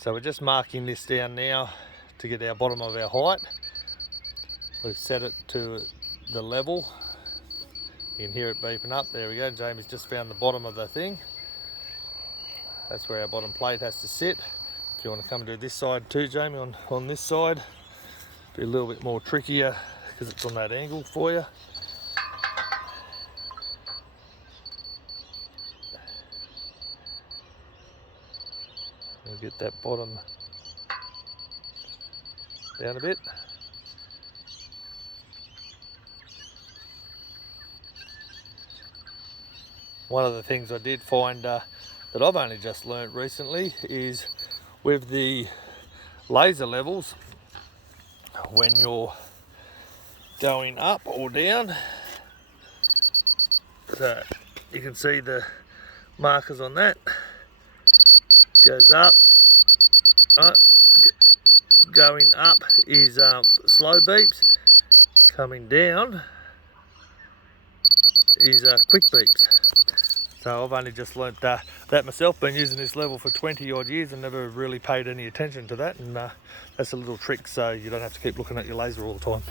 So we're just marking this down now to get our bottom of our height. We've set it to the level. You can hear it beeping up. There we go. Jamie's just found the bottom of the thing. That's where our bottom plate has to sit. If you want to come and do this side too, Jamie, on this side, be a little bit more trickier because it's on that angle for you. We'll get that bottom down a bit. One of the things I did find that I've only just learnt recently is with the laser levels, when you're going up or down, so you can see the markers on that, goes up, right. Going up is slow beeps, coming down is quick beeps. So I've only just learnt that myself, been using this level for 20 odd years and never really paid any attention to that, and that's a little trick so you don't have to keep looking at your laser all the time.